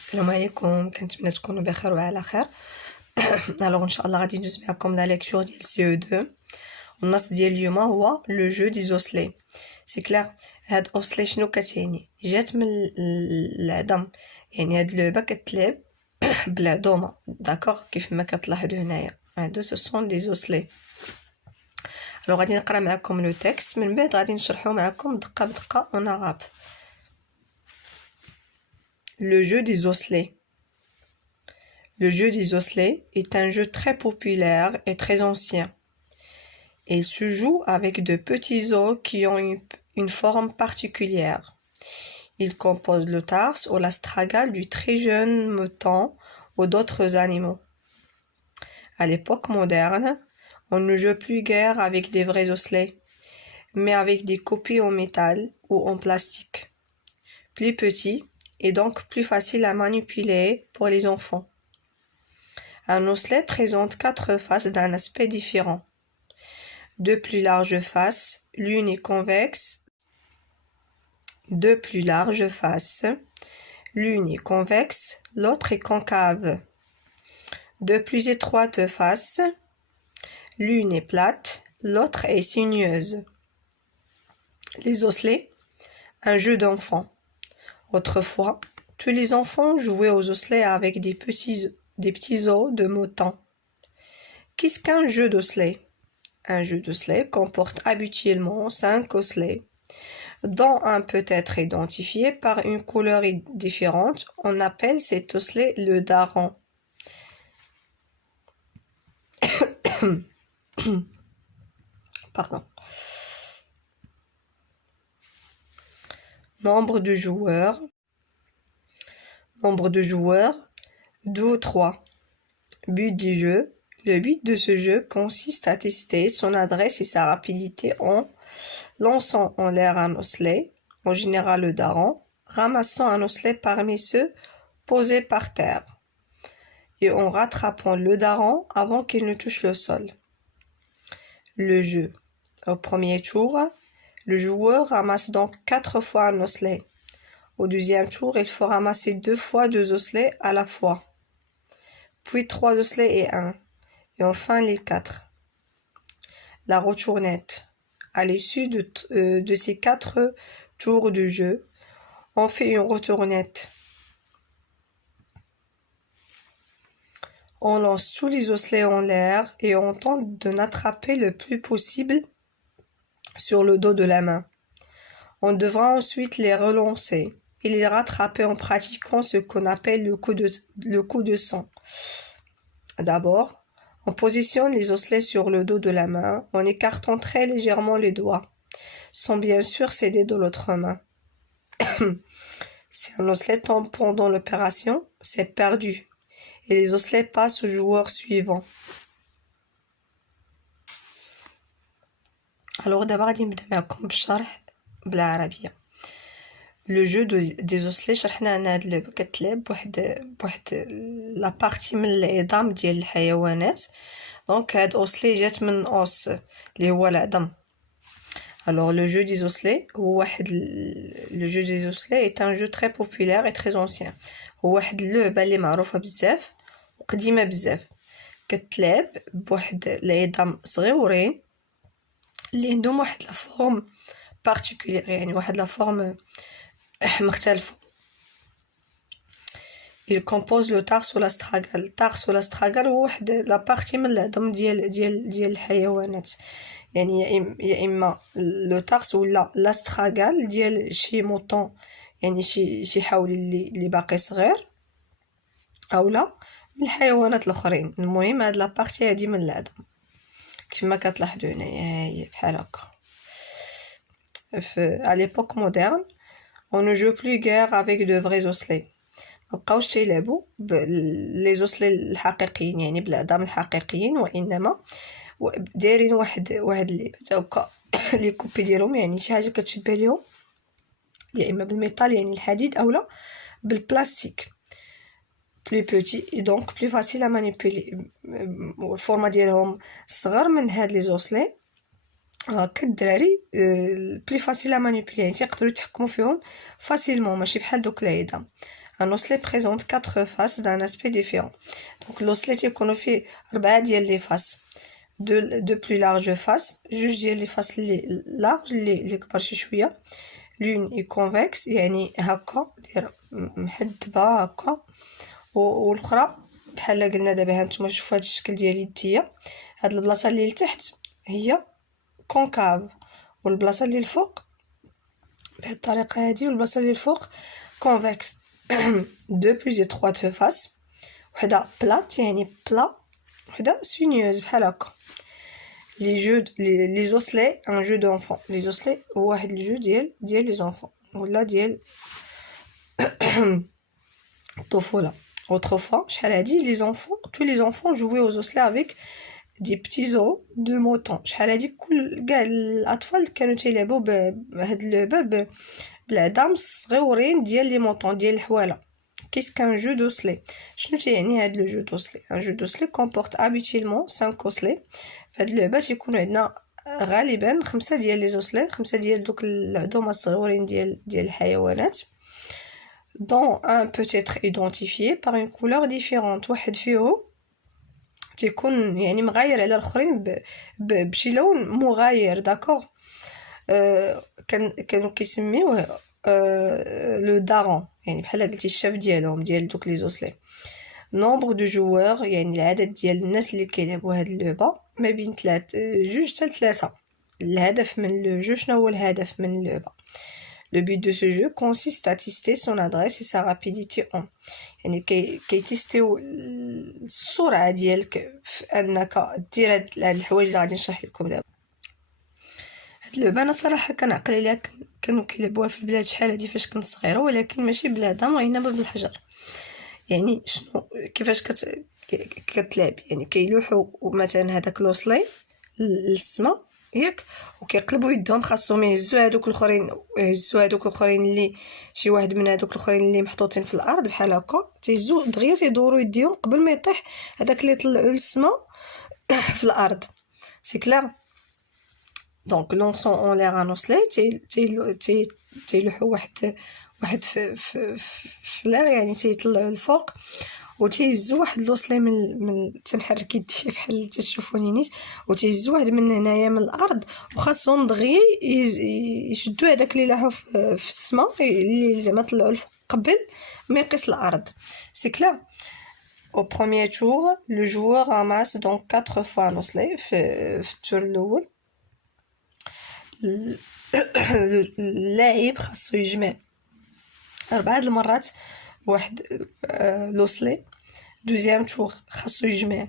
السلام عليكم، كنتمنى تكونوا بخير وعلى خير. الوغ ان شاء الله غادي ندوز معكم لا ليكتور ديال CO2. والنص ديال اليوم هو لو جو دي زوسلي. سي كلير، هاد اوسلي شنو كتعني؟ جات من العظم، يعني هاد اللعبه كتلعب بالعظومه، داكوغ؟ كيف ما كتلاحظوا هنايا هادو سو سون دي زوسلي. الوغ غادي نقرا معكم لو تكست، من بعد غادي نشرحو معكم دقه بدقه اون arabe. Le jeu des osselets. Le jeu des osselets est un jeu très populaire et très ancien. Il se joue avec de petits os qui ont une forme particulière. Il compose le tarse ou l'astragale du très jeune mouton ou d'autres animaux. À l'époque moderne, on ne joue plus guère avec des vrais osselets, mais avec des copies en métal ou en plastique. Plus petits et donc plus faciles à manipuler pour les enfants. Un osselet présente 4 faces d'un aspect différent. 2 plus larges faces, l'une est convexe. 2 plus larges faces, l'une est convexe, l'autre est concave. 2 plus étroites faces, l'une est plate, l'autre est sinueuse. Les osselets, un jeu d'enfant. Autrefois, tous les enfants jouaient aux osselets avec des petits os de mouton. Qu'est-ce qu'un jeu d'osselets? Un jeu d'osselets comporte habituellement 5 osselets, dont un peut être identifié par une couleur différente. On appelle cet osselet le daron. Pardon. Nombre de joueurs. Nombre de joueurs, 2 ou 3. But du jeu. Le but de ce jeu consiste à tester son adresse et sa rapidité en lançant en l'air un osselet, en général le daron, ramassant un osselet parmi ceux posés par terre, et en rattrapant le daron avant qu'il ne touche le sol. Le jeu. Au premier tour, le joueur ramasse donc 4 fois un osselet. Au deuxième tour, il faut ramasser 2 fois 2 osselets à la fois, puis 3 osselets et 1, et enfin les 4. La retournette. À l'issue de ces 4 tours de jeu, on fait une retournette. On lance tous les osselets en l'air et on tente de n'attraper le plus possible sur le dos de la main. On devra ensuite les relancer et les rattraper en pratiquant ce qu'on appelle le coup de sang. D'abord, on positionne les osselets sur le dos de la main en écartant très légèrement les doigts, sans bien sûr céder de l'autre main. Si un osselet tombe pendant l'opération, c'est perdu, et les osselets passent au joueur suivant. Alors d'abord غادي نبدا معكم بالشرح بالعربية. لو جو دي زوسلي شرحنا ان هاد اللعبه كتلعب بواحد لا بارتي من العظام ديال الحيوانات. دونك هاد اوسلي جات من اوس اللي هو العظم. Alors le jeu des osselets هو le jeu des osselets est un jeu très populaire et très ancien. هو واحد اللعبه اللي معروفه بزاف وقديمه بزاف، كتلعب بواحد العظام صغيورين اللي عندهم واحد لا فورم بارتيكولير، يعني واحد لا فورم مختلفة. Il compose le tarse ou l'astragale. التارس و l'astragale هو واحد لا بارتي من العظم ديال الحيوانات، يعني يا اما لو تارس ولا لاستراغال ديال شي موطون، يعني شي حولي اللي باقي صغير، اولا من الحيوانات الاخرين. المهم هاد لا بارتي هادي من العظم كيف ما كتلاحظوا هنايا، هي بحال هكا. à l'époque moderne, on ne joue plus guère avec de vrais osselets. مبقاوش تيلعبوا لي زوسلي الحقيقيين، يعني بالعظام الحقيقيين، وانما دايرين واحد اللعبه هكا لي كوبي ديالهم، يعني شي حاجه كتشبه ليهم، يا اما بالميطال يعني الحديد اولا بالبلاستيك. plus petit et donc plus facile à manipuler. الفورمه ديالهم صغر من هاد لي زوسلي هكا الدراري، بلي فاسيل ا مانيبيلي، يعني تيقدروا يتحكموا فيهم فاسيلمون، ماشي بحال دوك العظام. Un osselet présente 4 faces d'un aspect différent. Donc l'osselet تيكونوا فيه 4 ديال les faces. deux plus larges faces, جوج ديال les faces اللي larges اللي كبر شي شويه. L'une est convexe يعني هكا دايره محدبه هكا، والاخرى بحال قلنا دابا هانتوما شوفوا هذا الشكل ديال يديا، هاد البلاصه اللي لتحت هي كونكاف، والبلاصه اللي الفوق بهذه الطريقه هذه، والبلاصه اللي الفوق كونفكس. دو بلوز étroites فاس، وحده بلات يعني بلا، وحده سينيوز بحال هكا. لي زوسلي ان جو دونفون. لي زوسلي هو واحد الجو ديال لي زونفون ولا ديال الطفوله. Autrefois, شحال هادي tous les enfants jouaient aux osselets avec des petits os de mouton. شحال هادي كاع الاطفال كانوا تيلعبوا بهاد اللعبه بالعظام الصغيورين ديال لي موطون ديال الحواله. Qu'est-ce qu'un jeu d'osselets? شنو تيعني هاد لو جو d'osselets? Un jeu d'osselets comporte habituellement 5 osselets. فهاد اللعبه تيكونوا عندنا غالبا 5 ديال لي زوسلي، 5 ديال دوك العظام الصغيورين ديال الحيوانات. dont un peut être identifié par une couleur différente. واحد فيهم تيكون يعني مغاير على الاخرين بشي لون مغاير. داكوغ. كانوا كيسميوه لو دارون، يعني بحال قلتي الشاف ديالهم ديال دوك لي زوسلي. نومبر دو جوار يعني العدد ديال الناس اللي كيلعبوا هاد اللعبه ما بين 2 حتى 3. الهدف من اللعبه، شنو هو الهدف من اللعبه؟ Le but de ce jeu consiste à tester son adresse et sa rapidité en. يعني كيتيستيو السرعه ديالك في انك دير هاد الحوايج اللي غادي نشرح لكم دابا. هاد اللعبه انا صراحه كنعقل عليها، كانوا كيلعبوها في البلاد شحال هادي فاش كنت صغيره، ولكن ماشي بالعظام وانما بالحجر. يعني شنو كيفاش كتلعب؟ يعني كيلوحوا مثلا هذاك لوسلي للسما ياك، وكيقلبوا يدهم، خاصهم يهزوا هذوك الاخرين اللي شي واحد من هذوك الاخرين اللي محطوطين في الارض بحال هكا، تيهزوا دغيا تيدوروا يديهم قبل ما يطيح هذاك اللي طلعوا للسما في الارض. سي كلير. دونك لونسون اون لير ان اوسلي تيلوحوا واحد في لير، يعني تيطلعوا الفوق وتيهزوا واحد لوسلي من تنحرك يدي بحال اللي تشوفوني نيت، وتيهزوا واحد من هنايا من الارض، وخاصهم دغيا يشدوا هذاك اللي لاحوا في السماء اللي زعما طلعوا الفوق قبل ما يقيس الارض. سي كلير. Au premier tour, le joueur ramasse donc 4 fois un osselet في التور الاول. اللاعب خاصو يجمع 4 المرات واحد لوسلي. دوزيام تور خاصو يجمع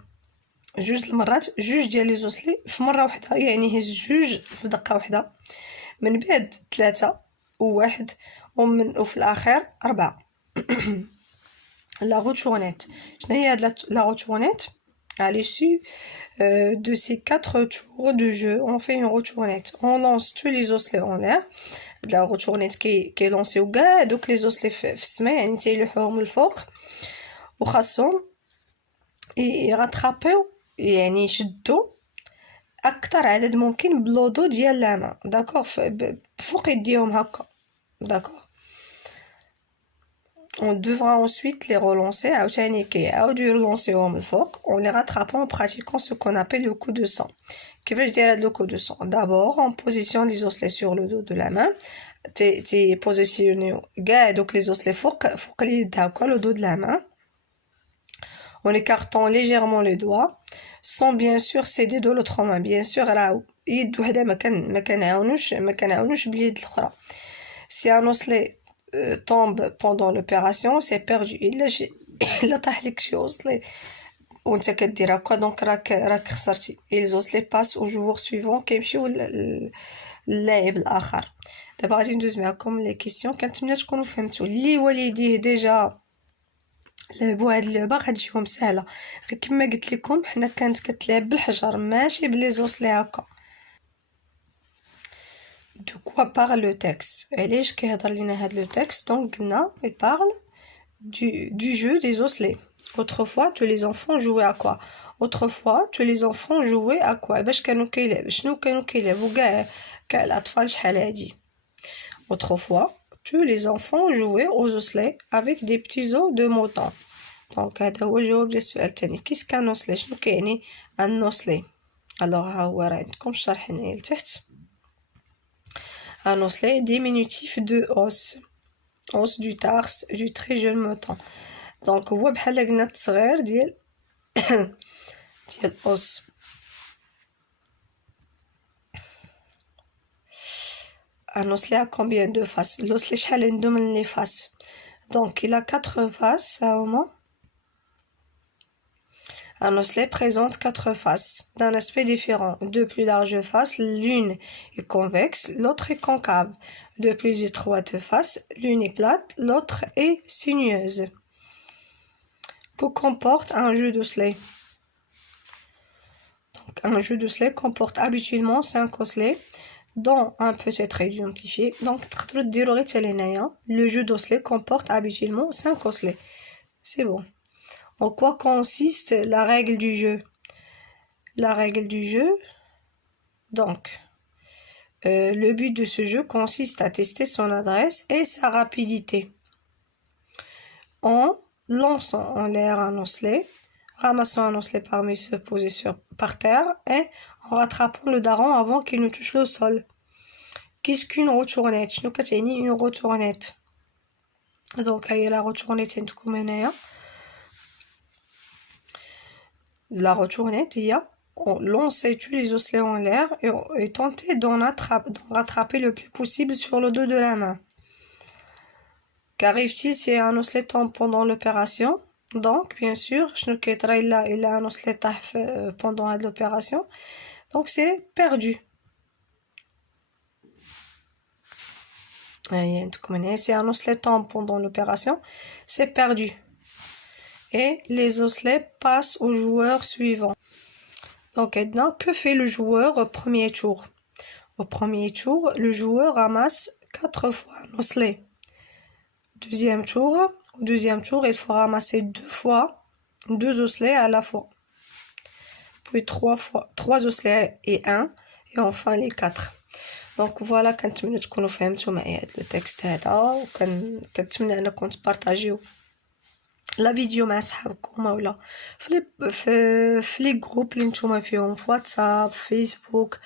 2 المرات 2 ديال لي زوسلي في مره واحده، يعني يهز 2 في دقه واحده، من بعد 3 و1 وفي الاخير 4. لا روتورنيت. شنو هي هاد لا روتورنيت؟ à l'issue de ces 4 tours de jeu on fait une rotournette, on lance tous les osselets en l'air. لا روتورنيت كيلونسيو كاع دوك لي زوسلي في السماء، يعني تيلوحوهم الفوق، وخاصهم يغاترابيو يعني يشدوا اكثر عدد ممكن بلودو ديال لاما. داكوغ. فوق يديهم هكا. داكوغ. On devra ensuite les relancer عاوتاني كيعاودوا يرلونسيوهم الفوق en les rattrapant en pratiquant ce qu'on appelle le coup de sang. كيفاش داير هاد لو coup de sang؟ d'abord on positionne les osselets sur le dos de la main. تي بوزيسيونيو كاع دوك لي زوسلي فوق اليد هكا لو دو de la main en écartant légèrement les doigts sans bien sûr céder de l'autre main. bien sûr راه يد وحده ما كنعاونوش باليد الاخرى. si un osselet tombe pendant l'opération c'est perdu. الا طاح لك شي اوسلي وانت كدير هكا دونك راك خسرتي. les osselets passent au joueur suivant كيمشيو اللاعب الاخر. دابا غادي ندوز معكم لي كيسيون، كنتمنى تكونوا فهمتوا. اللي والديه ديجا لعبوا هاد اللعبه غادي تجيهم سهله، غير كما قلت لكم حنا كانت كتلعب بالحجر ماشي بلي زوسلي هكا. دو كوا بارل لو تكست؟ علاش كيهضر لينا هاد لو تكست؟ دونك قلنا il parle du jeu des osselets. autrefois tous les enfants jouaient à quoi? autrefois tous les enfants jouaient à quoi؟ باش كانوا كيلعبوا، شنو كانوا كيلعبوا كاع الاطفال شحال هادي؟ autrefois tous les enfants jouaient aux osselets avec des petits os de mouton. دونك هذا هو جواب للسؤال الثاني. كيس كان اوسلي؟ شنو كيعني ان اوسلي؟ الوغ ها هو راه عندكم الشرح هنايا لتحت. Un osselet diminutif de os du tarse du très jeune mouton. Donc هو بحال قلنا التصغير ديال os. Un osselet a combien de faces? L'osselet شحال عنده من les faces? Donc il a 4 faces, Un osselet présente 4 faces d'un aspect différent. Deux plus larges faces, l'une est convexe, l'autre est concave. Deux plus étroites faces, l'une est plate, l'autre est sinueuse. Que comporte un jeu d'osselets? Un jeu d'osselets comporte habituellement 5 osselets dont un peut être identifié. Donc, le jeu d'osselets comporte habituellement 5 osselets. C'est bon. En quoi consiste la règle du jeu? La règle du jeu, donc, le but de ce jeu consiste à tester son adresse et sa rapidité. En lançant en l'air un osselet, ramassant un osselet parmi ceux posés par terre et en rattrapant le daron avant qu'il ne touche le sol. Qu'est-ce qu'une retournette? شنو كتعني une retournette? Donc, هي la retournette عندكم هنايا. La retournette, il y a lancer tous les osselets en l'air et tenter d'en rattraper le plus possible sur le dos de la main. Qu'arrive-t-il si un osselet tombe pendant l'opération? Donc, bien sûr, il a un osselet pendant l'opération. Donc, c'est perdu. Si un osselet tombe pendant l'opération, c'est perdu. Et les osselets passent au joueur suivant. Donc maintenant, que fait le joueur au premier tour? Au premier tour, le joueur ramasse 4 fois un osselet. Au deuxième tour, il faut ramasser 2 osselets à la fois. Puis 3 osselets et 1, et enfin les 4. Donc voilà, كنتمنى تكونوا فهمتوا معايا هذا التكست هذا، وكنتمنى انكم تبارطاجيو لا فيديو مع صحابكم ولا في لي جروب اللي نتوما فيهم في واتساب في فيسبوك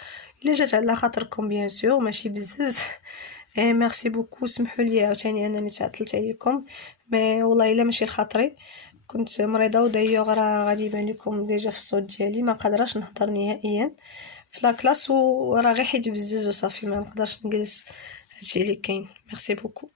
الا جات على خاطركم بيان سور ماشي بزز. ميرسي بوكو. سمحوا لي عاوتاني انني تعطلت عليكم، مي والله الا ماشي لخاطري، كنت مريضه ودايوغ راه غادي يبان لكم ديجا في الصوت ديالي ما قادراش نهضر نهائيا في لا كلاس، وراه غير حيت بزز وصافي ما نقدرش نجلس. هادشي اللي كاين. ميرسي بوكو.